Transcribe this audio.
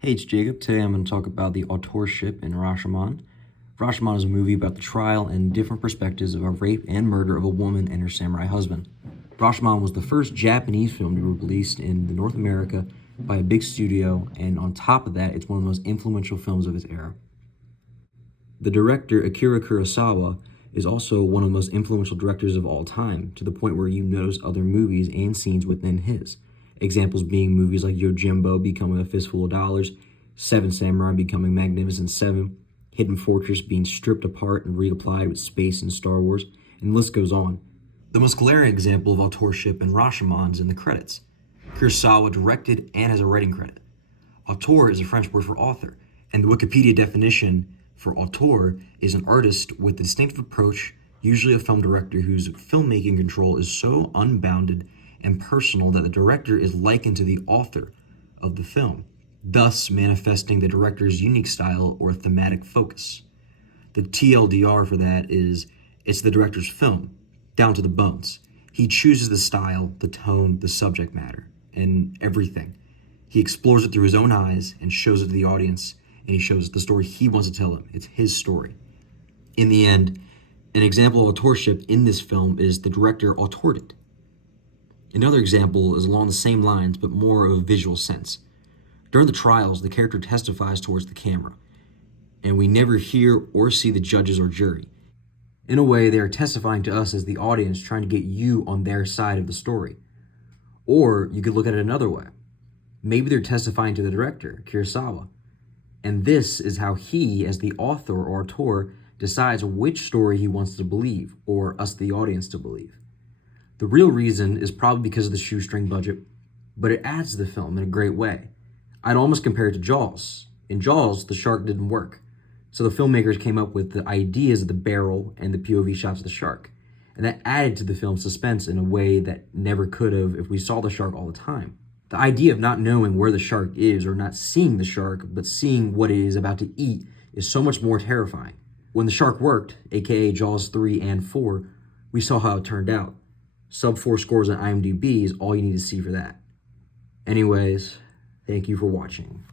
Hey, it's Jacob. Today I'm going to talk about the Auteurship in Rashomon. Rashomon is a movie about the trial and different perspectives of a rape and murder of a woman and her samurai husband. Rashomon was the first Japanese film to be released in North America by a big studio, and on top of that, it's one of the most influential films of its era. The director, Akira Kurosawa, is also one of the most influential directors of all time, to the point where you notice other movies and scenes within his. Examples being movies like Yojimbo becoming A Fistful of Dollars, Seven Samurai becoming Magnificent Seven, Hidden Fortress being stripped apart and reapplied with space in Star Wars, and the list goes on. The most glaring example of auteurship in Rashomon is in the credits. Kurosawa directed and has a writing credit. Auteur is a French word for author, and the Wikipedia definition for auteur is an artist with a distinctive approach, usually a film director whose filmmaking control is so unbounded and personal that the director is likened to the author of the film, thus manifesting the director's unique style or thematic focus. The TLDR for that is it's the director's film, down to the bones. He chooses the style, the tone, the subject matter, and everything. He explores it through his own eyes and shows it to the audience, and he shows the story he wants to tell them. It's his story. In the end, an example of auteurship in this film is the director auteured it. Another example is along the same lines, but more of a visual sense. During the trials, the character testifies towards the camera, and we never hear or see the judges or jury. In a way, they are testifying to us as the audience, trying to get you on their side of the story. Or you could look at it another way. Maybe they're testifying to the director, Kurosawa, and this is how he, as the author or auteur, decides which story he wants to believe, or us, the audience, to believe. The real reason is probably because of the shoestring budget, but it adds to the film in a great way. I'd almost compare it to Jaws. In Jaws, the shark didn't work, so the filmmakers came up with the ideas of the barrel and the POV shots of the shark, and that added to the film's suspense in a way that never could have if we saw the shark all the time. The idea of not knowing where the shark is, or not seeing the shark, but seeing what it is about to eat, is so much more terrifying. When the shark worked, aka Jaws 3 and 4, we saw how it turned out. Sub 4 scores on IMDb is all you need to see for that. Anyways, thank you for watching.